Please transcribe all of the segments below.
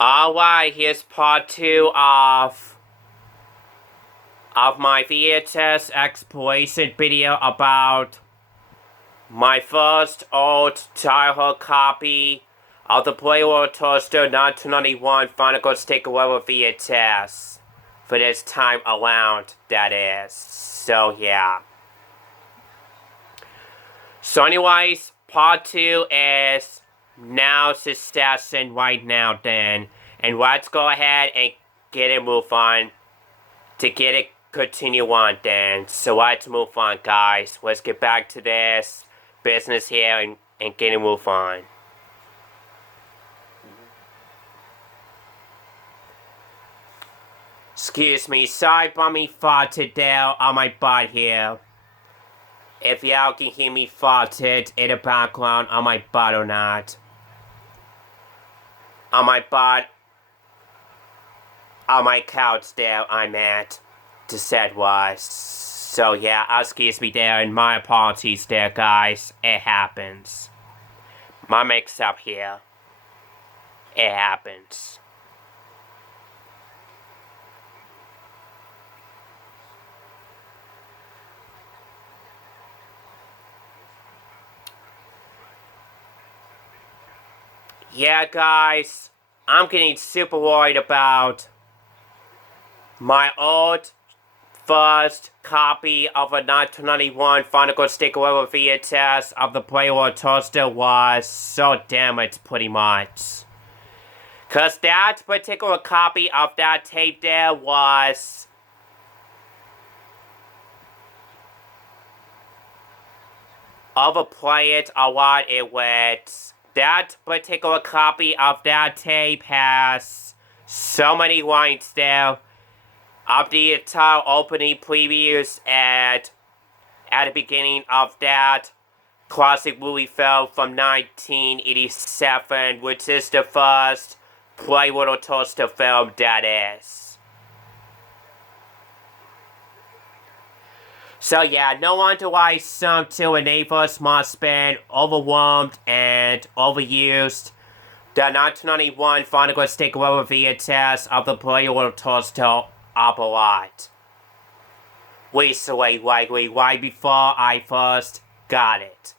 Alright, here's part 2 of my VHS exploration video about my first old childhood copy of the Playworld Toaster 1991 Final Girls Takeover VHS. For this time around, that is. So, yeah. So anyways, part 2 is now succession right now then. And let's go ahead and get it move on to get it continue on then. So let's move on, guys. Let's get back to this business here and get it move on. Excuse me, sorry about me farted there on my butt here. If y'all can hear me farted in the background on my butt or not. On my butt. On my couch there I'm at. The set was. So yeah, excuse me there and my apologies there, guys. It happens. My mix up here. It happens. Yeah, guys, I'm getting super worried about my old first copy of a 1991 Final Girls Takeover VHS of the Playworld Toaster was so damaged, pretty much. Cause that particular copy of that tape there was overplayed a lot. It was. That particular copy of that tape has so many lines there of the entire opening previews at the beginning of that classic movie film from 1987, which is the first Playworld Toaster film that is. So yeah, no wonder why some 2 enablers must have been overwhelmed and overused. The 1991 Final Girls Takeover VHS of the Playworld Toaster up a lot. Recently, likely right before I first got it.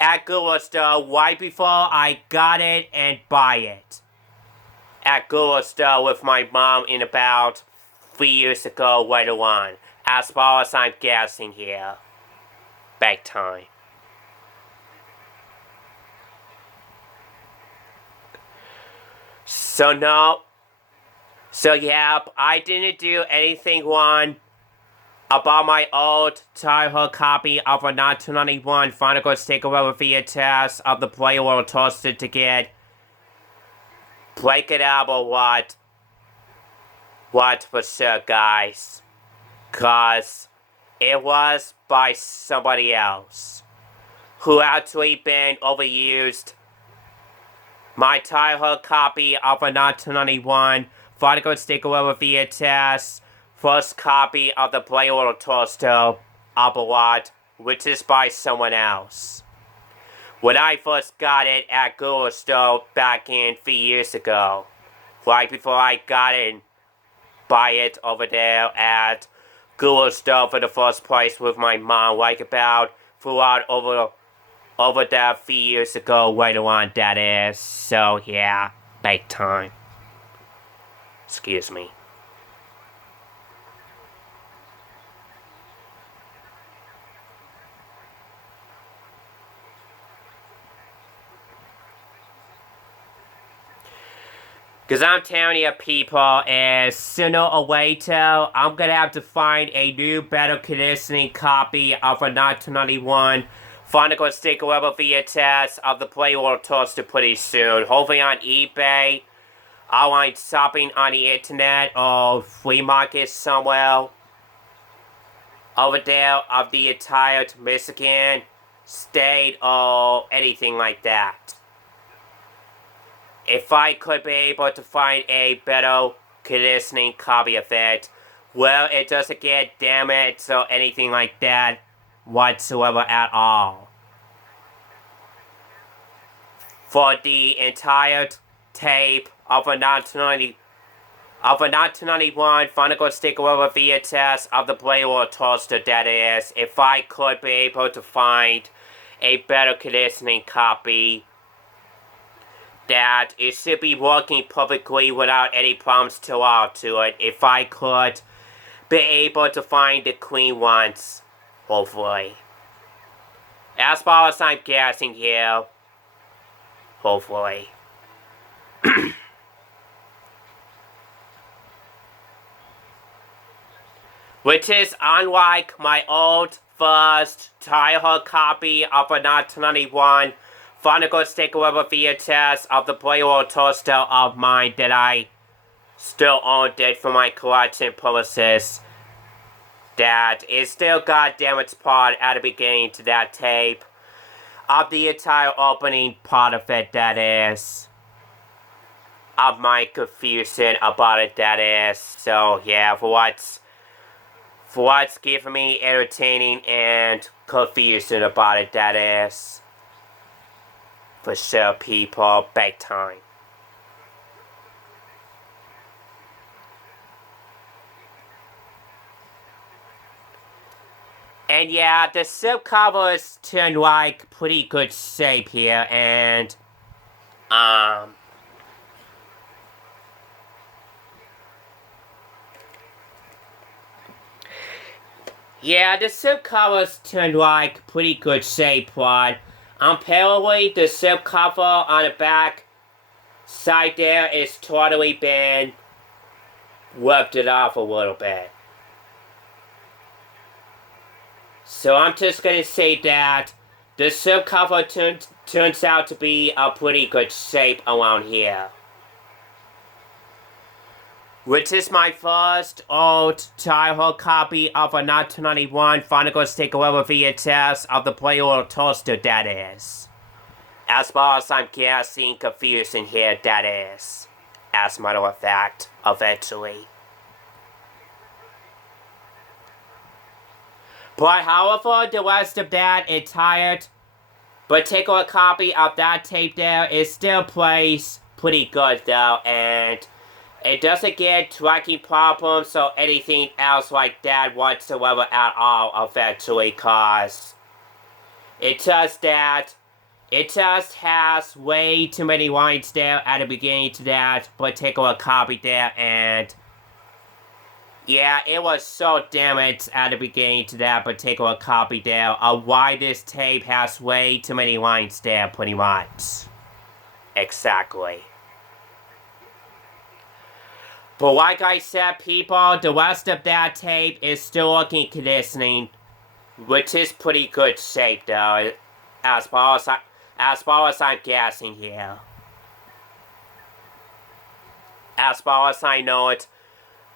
At Google Store, right before I got it and buy it. At Google Store with my mom in about 3 years ago later on. As far as I'm guessing here. Back time. So no. So yeah, I didn't do anything wrong about my old childhood copy of a 1991 Final Girls Takeover VHS of the Playworld Toaster to get break it up or what. What for sure, guys. Cause it was by somebody else who actually been overused my childhood copy of a 1991 Final Girls Takeover VHS first copy of the Playworld Toaster up a lot, which is by someone else. When I first got it at Google Store back in 3 years ago, right before I got it and buy it over there at Google Store for the first place with my mom, like about throughout over that 3 years ago, later on that is. So yeah, big time. Excuse me. Because I'm telling you, people, is sooner or later, I'm going to have to find a new, better conditioning copy of a 1991 Final Girls Takeover VHS of the Playworld Toaster pretty soon. Hopefully on eBay, online shopping on the internet, or flea market somewhere over there of the entire Michigan state, or anything like that. If I could be able to find a better conditioning copy of it, well, it doesn't get damaged or anything like that whatsoever at all. For the entire tape of a 1991 Final Stick Over VHS of the Playable Toaster, that is, if I could be able to find a better conditioning copy that it should be working perfectly without any problems to it, if I could be able to find the clean ones, hopefully. As far as I'm guessing here, hopefully. Which is unlike my old first childhood copy of a 1991 Final Stick Over VHS of the Playable Toaster of mine that I still owned it for my collection purposes. That is still goddamn its part at the beginning to that tape of the entire opening part of it, that is. Of my confusion about it, that is. So yeah, for what's giving me entertaining and confusion about it, that is. For sure, people, big time. And yeah, the silk covers turn like pretty good shape here, and yeah, the silk covers turn like pretty good shape, but apparently the silk cover on the back side there is totally been ripped it off a little bit. So I'm just gonna say that the silk cover turns out to be a pretty good shape around here. Which is my first old childhood copy of a 1991 Final Stick Over VHS of the Playable Toaster, that is. As far as I'm guessing, confusion here, that is. As a matter of fact, eventually. But however, the rest of that entire particular copy of that tape there, it still plays pretty good though, and it doesn't get tracking problems or anything else like that whatsoever at all eventually, cause it just has way too many lines there at the beginning to that particular copy there, and yeah, it was so damaged at the beginning to that particular copy there of why this tape has way too many lines there, pretty much. Exactly. But like I said, people, the rest of that tape is still looking conditioning, which is pretty good shape though, as far as I'm guessing here. As far as I know it,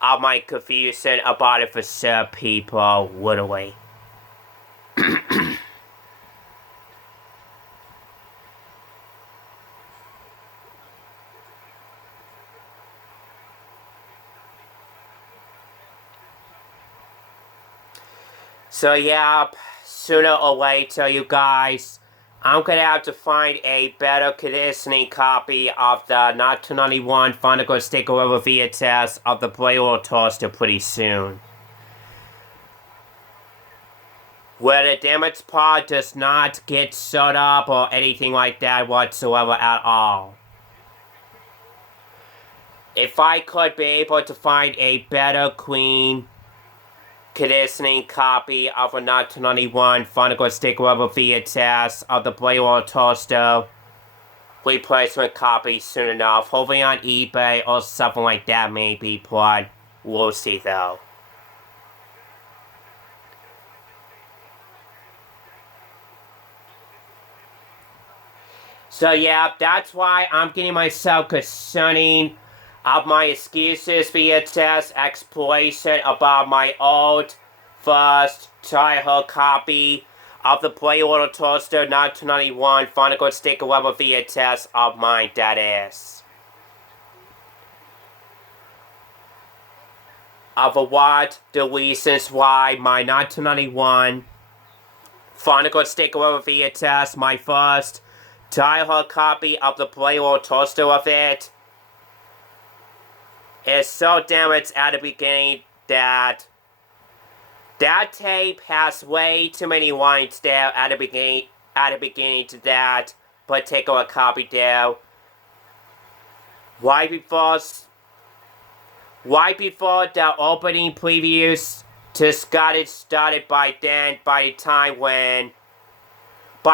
of my confusion about it for sure, people, literally. So yeah, sooner or later, you guys, I'm gonna have to find a better conditioning copy of the 1991 Final Stick Over VHS of the Playable Toaster pretty soon. Where the damaged part does not get shut up or anything like that whatsoever at all. If I could be able to find a better, clean conditioning copy of a 1991 Final Stick Over VHS of the Playable Toaster replacement copy soon enough, hopefully on eBay or something like that maybe, but we'll see though. So yeah, that's why I'm getting myself concerning of my excuses VHS exploration about my old first childhood copy of the Playable Toaster 1991 Final Stick Over VHS of mine, that is. Of what the reasons why my 1991 Final Stick Over VHS, my first childhood copy of the Playable Toaster of it. It's so damaged at the beginning that that tape has way too many lines there at the beginning to that particular copy there. Right before the opening previews just got it started by then. By the time when the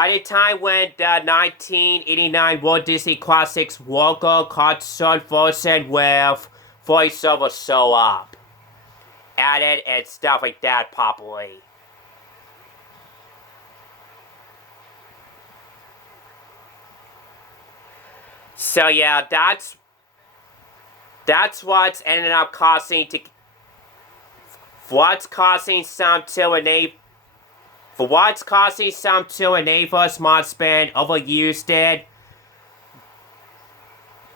1989 Walt Disney Classics logo concert version with voiceover show up, added and stuff like that properly. So yeah, that's what's ended up causing some to enablers Modspan overused it.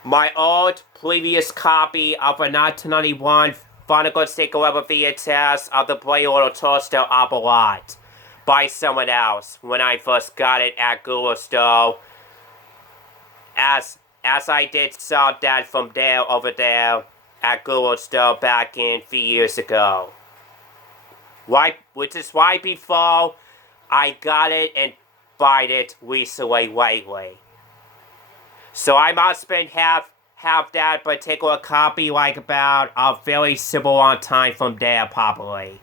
My old previous copy of a 1991 Final Stick 11 VHS of the Playable Toaster up a lot by someone else when I first got it at Google Store, as I did saw that from there over there at Google Store back in a few years ago. Which is right before I got it and bought it recently lately. So I must have that particular copy like about a very simple long time from there probably.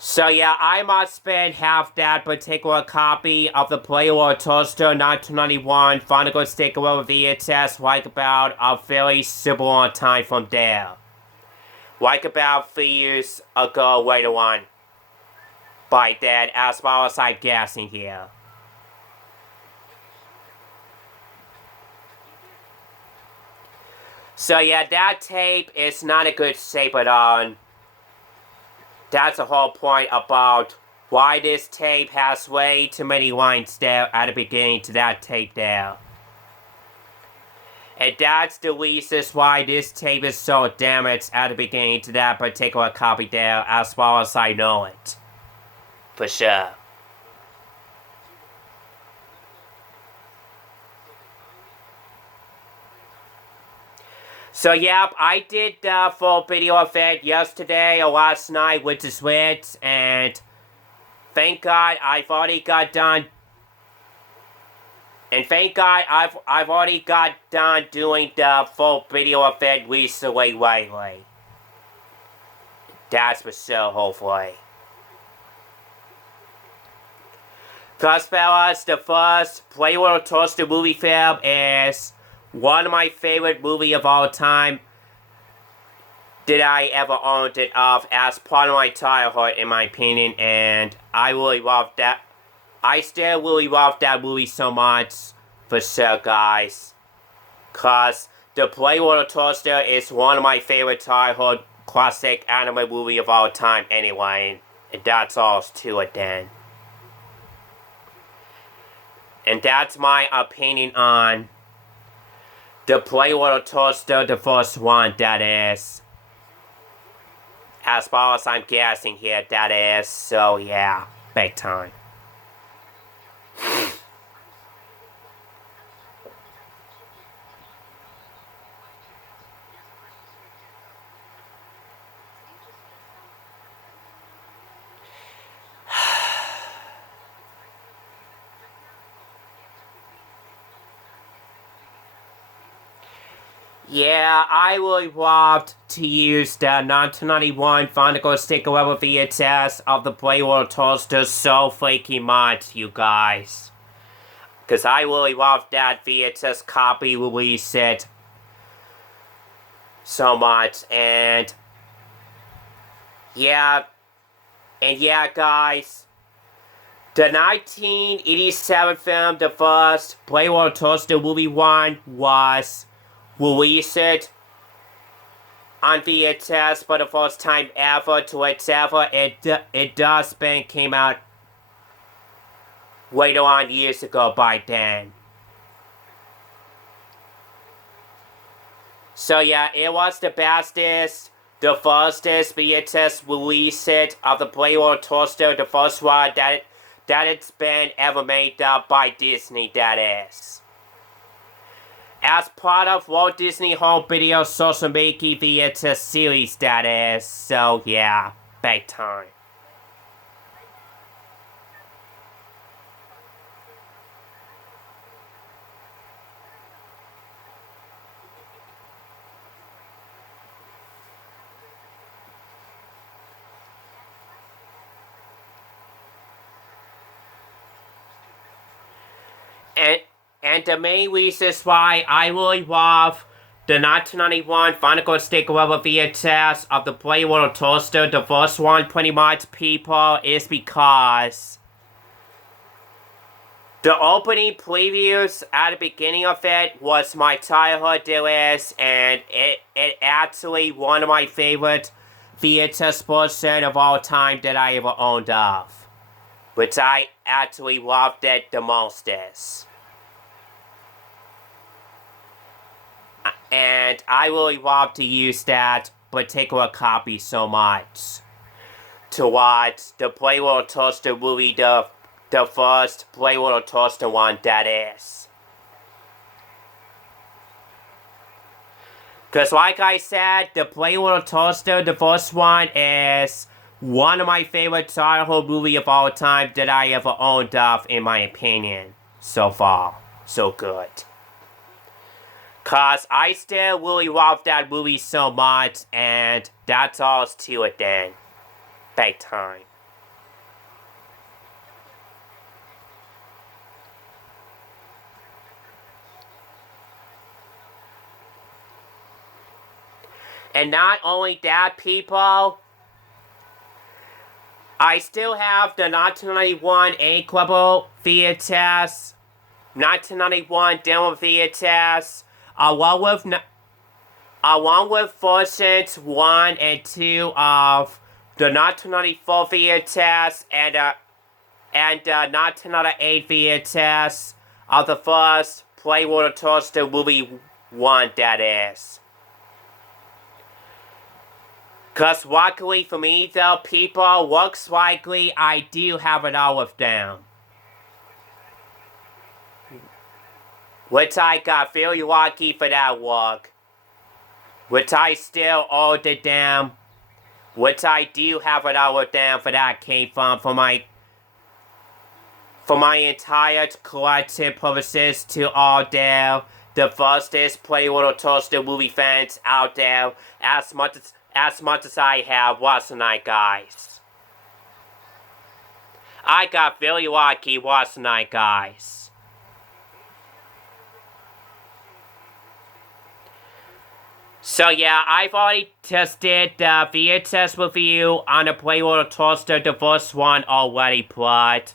So yeah, I must have that particular copy of the Playable Toaster 1991 Final Stick VHS like about a very simple long time from there. Like about 3 years ago later on. By then, as far as I'm guessing here. So yeah, that tape is not a good shape at all. That's the whole point about why this tape has way too many lines there at the beginning to that tape there. And that's the reason why this tape is so damaged at the beginning to that particular copy there, as far as I know it. For sure. So yep, I did the full video of it yesterday or last night, which is it, and thank God I've already got done. And thank God I've already got done doing the full video of it recently lately. That's for sure, hopefully. Cause fellas, the first Playable Toaster movie film is one of my favorite movies of all time that I ever owned it of as part of my childhood, in my opinion, and I really love that. I still really love that movie so much, for sure, guys. Cause the Playable Toaster is one of my favorite childhood classic anime movie of all time anyway, and that's all to it then. And that's my opinion on the Playable Toaster, the first one, that is. As far as I'm guessing here, that is. So yeah, big time. Yeah, I would love to use the 1991 Final Stick 11 VHS of the Playable Toaster so freaking much, you guys. Because I really love that VHS copy release it so much, and yeah, guys, the 1987 film, the first Playable Toaster movie one, was released on VHS for the first time ever to whatever it does been came out later on years ago by then. So yeah, it was the bestest, the firstest VHS release of the Playable Toaster, the first one that that it's been ever made up by Disney, that is. As part of Walt Disney Home Video Social Media VHS series, that is. So yeah, big time. And the main reasons why I really love the 1991 Final Girl Takeover VHS of the Play World Toaster, the first one pretty much, people, is because the opening previews at the beginning of it was my childhood, and it actually one of my favorite VHS versions of all time that I ever owned of. Which I actually loved it the most. And I really love to use that particular copy so much to watch the Play World Toaster movie, the first Play World Toaster one, that is. Because like I said, the Play World Toaster, the first one, is one of my favorite childhood movies of all time that I ever owned of, in my opinion. So far, so good. Cause I still really love that movie so much, and that's all to it then. Big time. And not only that, people, I still have the 1991 Incredible VHS, 1991 Demo VHS, along with versions 1 and 2 of the 1994 VHS and 1998 VHS of the first Play World Toaster movie 1, that is. Cause luckily for me though, people, looks likely I do have it all of them. Which I got very lucky for that look. Which I still ordered them. Which I do have it all of them for that came from for my entire collective purposes to all there. The firstest Play World Toaster movie fans out there, as much as I have, wasn't I, guys? I got very lucky, wasn't I, guys? So yeah, I've already tested the VHS review on the Play World Toaster, the first one already, but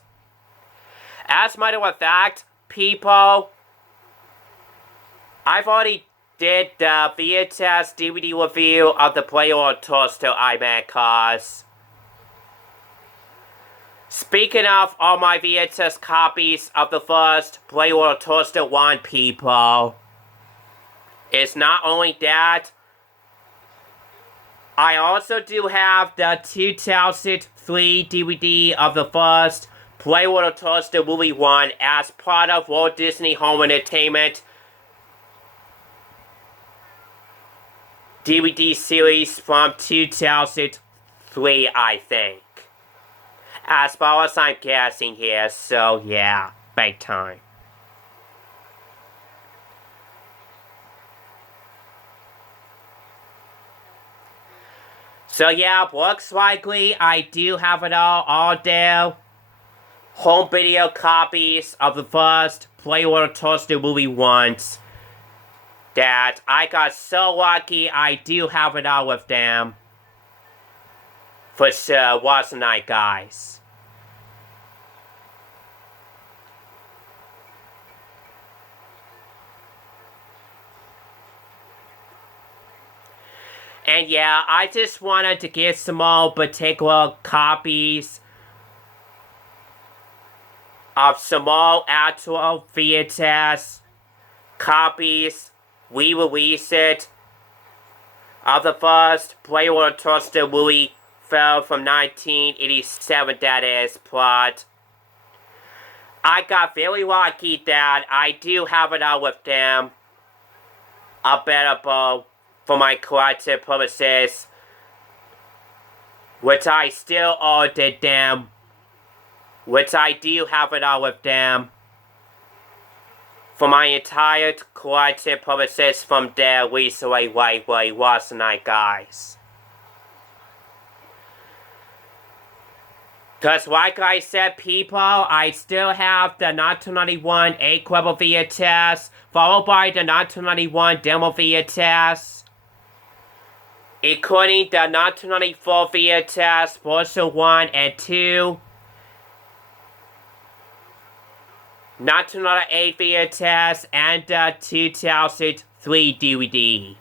as a matter of fact, people, I've already did the VHS DVD review of the Play World Toaster, I meant, cause speaking of all my VHS copies of the first Play World Toaster 1, people, it's not only that, I also do have the 2003 DVD of the first Play World Toaster movie 1 as part of Walt Disney Home Entertainment DVD series from 2003, I think. As far as I'm guessing here, so yeah, big time. So yeah, looks likely I do have it all there. Home video copies of the first Play World Toaster movie 1. That I got so lucky I do have it all with them. For sure, wasn't I, guys? And yeah, I just wanted to get some more particular copies of some more actual VHS copies. We released it of the first Play World Toaster movie film from 1987, that is, plot. I got very lucky that I do have it out with them available for my collective purposes, which I still ordered them, which I do have it out with them for my entire collective purposes from there recently, wasn't I, guys? Because like I said, people, I still have the 1991 A-Level VHS, followed by the 1991 Demo VHS, including the 1994 VHS, version 1 and 2, 1998 VHS, and the 2003 DVD,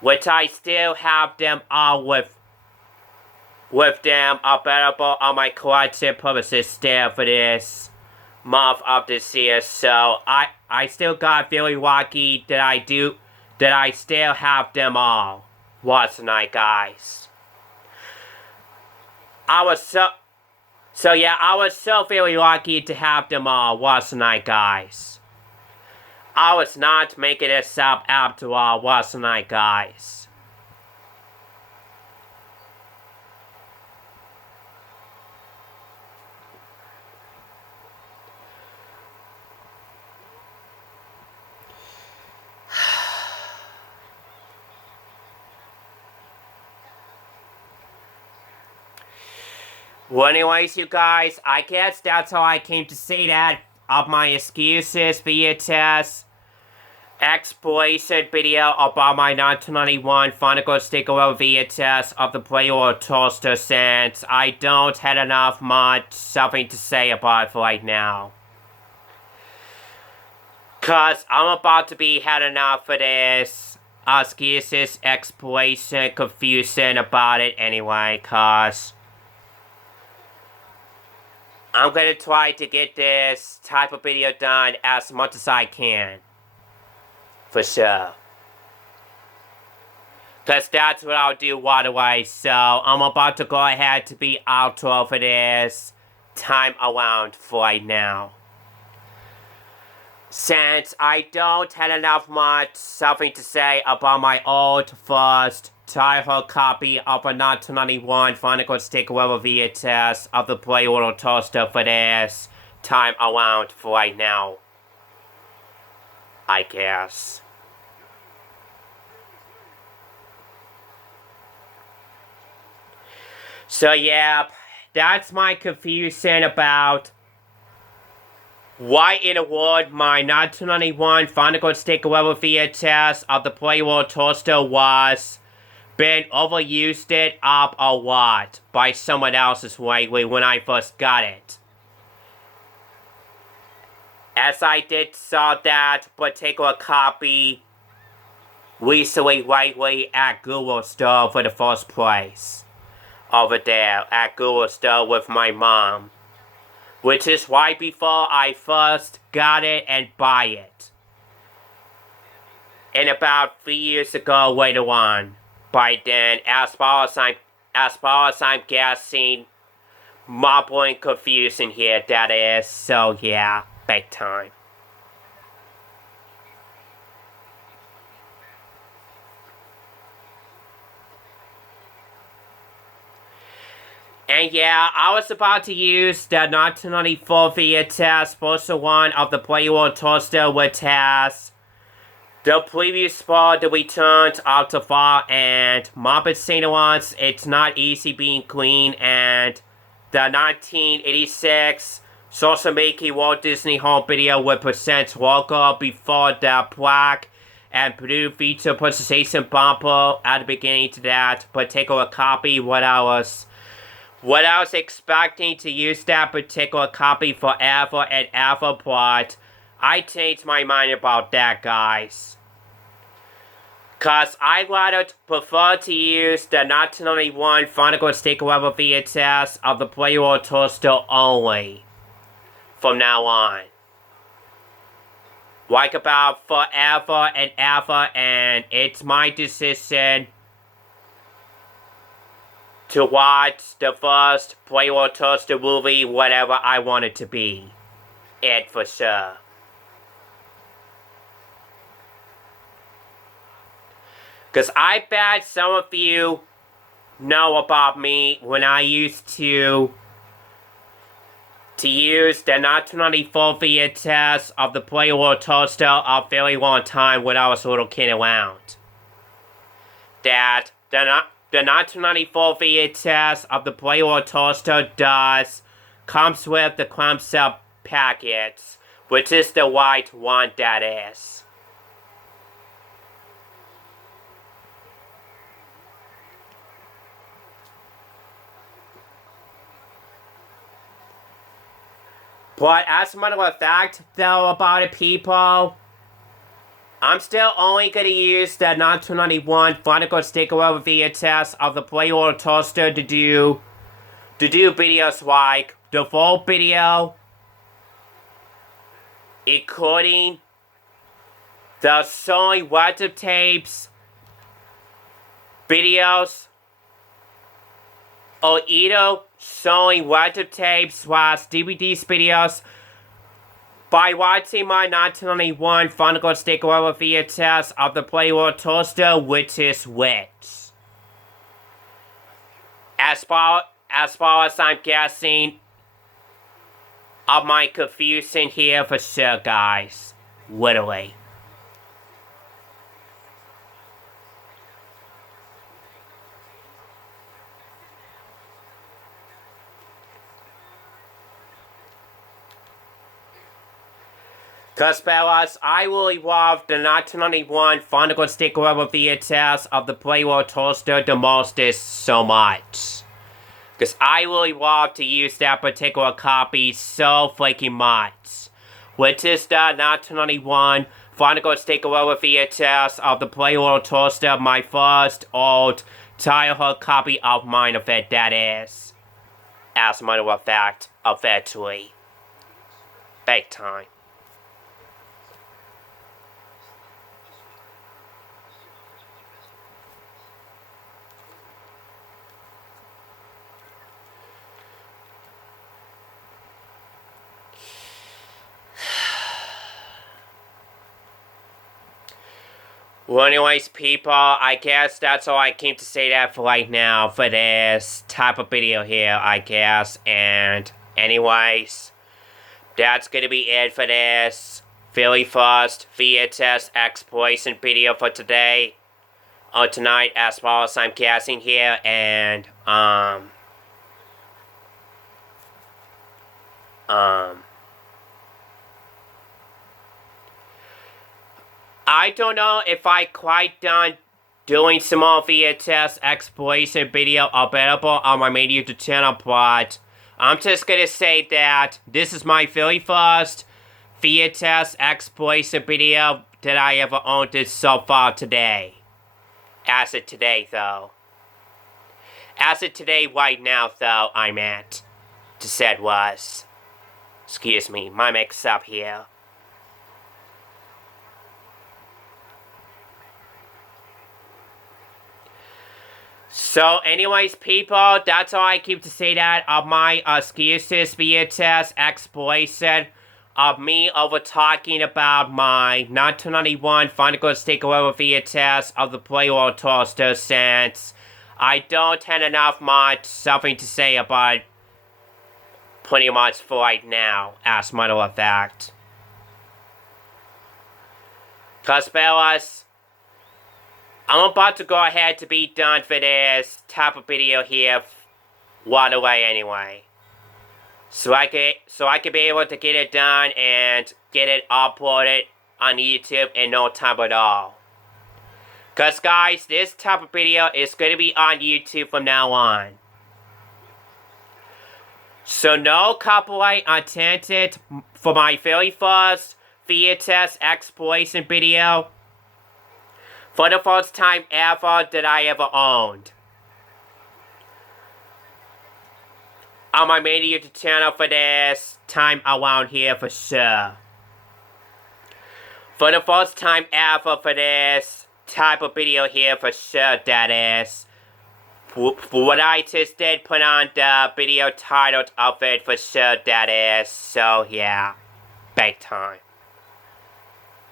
which I still have them all with them available on my collective purposes still for this month of this year. So I still got very lucky that I still have them all, wasn't I, guys? I was so very lucky to have them all, wasn't I, guys? I was not making this up after all, wasn't I, guys? Well, anyways, you guys, I guess that's how I came to say that of my excuses VHS exploration video about my 1991 Final Go Sticker VHS of the Player Toaster, since I don't have something to say about it right now. Cause I'm about to be had enough for this excuses, exploration, confusion about it anyway, cause I'm gonna try to get this type of video done as much as I can. For sure. Cause that's what I'll do right away. So I'm about to go ahead to be outro for this time around for right now. Since I don't have something to say about my old first childhood copy of a 1991 Final Go Sticker VHS of the Player Toaster for this time around for right now, I guess. So yeah, that's my confusion about why in the world my 1991 Final Go Sticker VHS of the Player Toaster was been overused it up a lot by someone else's lately when I first got it. As I did saw that particular copy recently lately at Google Store for the first place. Over there at Google Store with my mom. Which is right before I first got it and buy it. And about 3 years ago later on. By then, as far as I'm guessing, mumbling confusion here, that is. So yeah, big time. And yeah, I was about to use the 1994 VHS version 1 of the Player Toaster, which has the previous part that we turned out to fall, and Muppet Cinemas, It's Not Easy Being Clean, and the 1986 Social Mickey Walt Disney Home Video with presents logo before the black and blue feature presentation bumper at the beginning to that particular copy. What I was expecting to use that particular copy forever and ever, but I changed my mind about that, guys. Cause I rather prefer to use the 1991 Final Go Sticker VHS of the Player Toaster only from now on. Like about forever and ever, and it's my decision to watch the first Playroll Toaster movie, whatever I want it to be. It for sure. Because I bet some of you know about me when I used to use the 1994 VHS of the Playroll Toaster a very long time when I was a little kid around. That the 1994 VHS of the Playroll Toaster comes with the crumb cell packets, which is the white one that is. But as a matter of fact, though, about it, people, I'm still only gonna use the 1991 Final Takeover VHS of the Playroll Toaster to do videos like the full video, including the Sony WhatsApp tapes, videos, or either Sony WhatsApp tapes / DVDs videos by watching my 1991 Final Takeover VHS of the Playroll Toaster, which is which. As far as I'm guessing, of my confusion here for sure, guys. Literally. Cause fellas, I really love the 1991 Final Takeover VHS of the Playroll Toaster the most is so much. Cause I really love to use that particular copy so freaking much. Which is the 1991 Final Takeover VHS of the Playroll Toaster, my first old childhood copy of mine of it, that is. As a matter of fact, eventually. Big time. Well, anyways, people, I guess that's all I came to say that for right now for this type of video here, I guess. And anyways, that's gonna be it for this very first VHS exploration video for today. Or tonight, as far as I'm guessing here. And, I don't know if I quite done doing some more VHS exploration video available on my main YouTube channel, but I'm just gonna say that this is my very first VHS exploration video that I ever owned so far today. As of today, though. As of today, right now, though, I meant to said was. Excuse me, my mix-up here. So, anyways, people, that's all I keep to say that of my excuses VHS exploration of me over talking about my 1991 Final Takeover VHS of the Playroll Toaster, since I don't have enough much something to say about pretty much for right now, as a matter of fact. Cause fellas, I'm about to go ahead to be done for this type of video here right away anyway. So I could be able to get it done and get it uploaded on YouTube in no time at all. Cause guys, this type of video is going to be on YouTube from now on. So no copyright intended for my very first VHS exploration video. For the first time ever that I ever owned. On my main YouTube channel for this time around here for sure. For the first time ever for this type of video here for sure, that is. For what I just did, put on the video titled of it for sure, that is. So, yeah. Big time.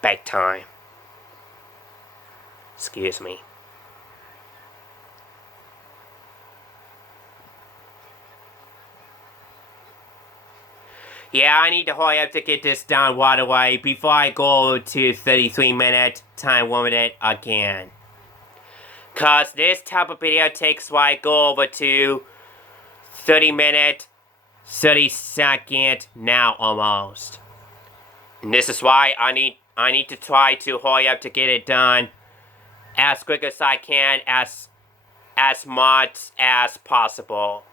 Big time. Excuse me. Yeah, I need to hurry up to get this done right away before I go to 33-minute time limit again. Cause this type of video takes like go over to 30-minute, 30-second now almost. And this is why I need to try to hurry up to get it done as quick as I can, as much as possible,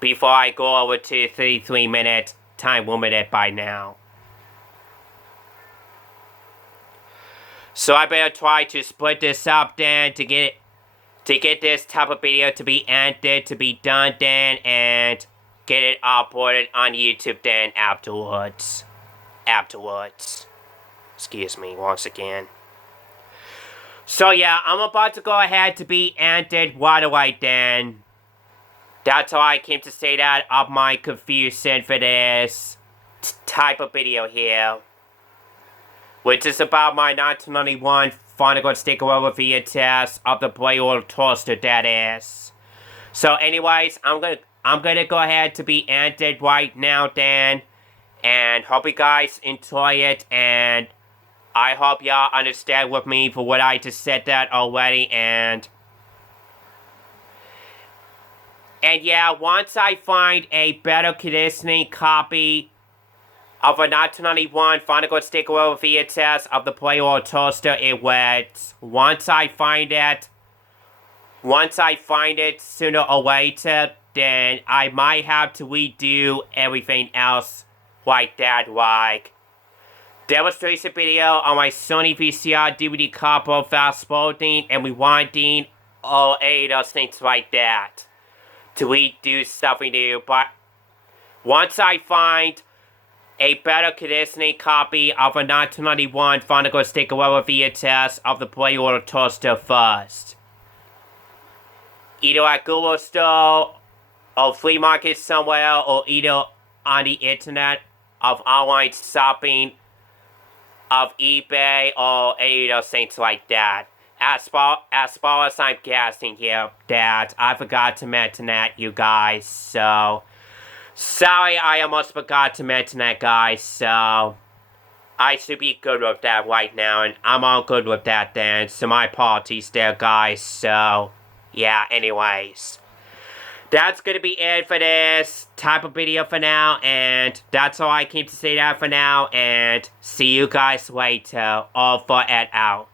before I go over to 33-minute time limited by now. So I better try to split this up then to get this type of video to be ended, to be done then, and get it uploaded on YouTube then afterwards. Excuse me once again. So yeah, I'm about to go ahead to be ended right away then. That's how I came to say that of my confusion for this type of video here. Which is about my 1991 Final Sticker Over VHS of the Play Old Toaster, that is. So anyways, I'm gonna go ahead to be ended right now then. And hope you guys enjoy it, and I hope y'all understand with me for what I just said that already, and yeah, once I find a better conditioning copy of a 1991 Final Sticker Over VHS of the Play Old Toaster, it works. Once I find it sooner or later, then I might have to redo everything else like that, like demonstration video on my Sony VCR DVD copper, fast forwarding and rewinding, all those things like that, to redo something new. But once I find a better conditioning copy of a 1991 Final Sticker Over VHS of the Play Old Toaster first, either at Google Store or flea market somewhere, or either on the internet of online shopping of eBay or any of those things like that. As far as I'm guessing here, that I forgot to mention that, you guys, so sorry, I almost forgot to mention that, guys, so I should be good with that right now, and I'm all good with that then, so my apologies there, guys, so yeah, anyways. That's gonna be it for this type of video for now, and that's all I came to say that for now, and see you guys later. All for and out.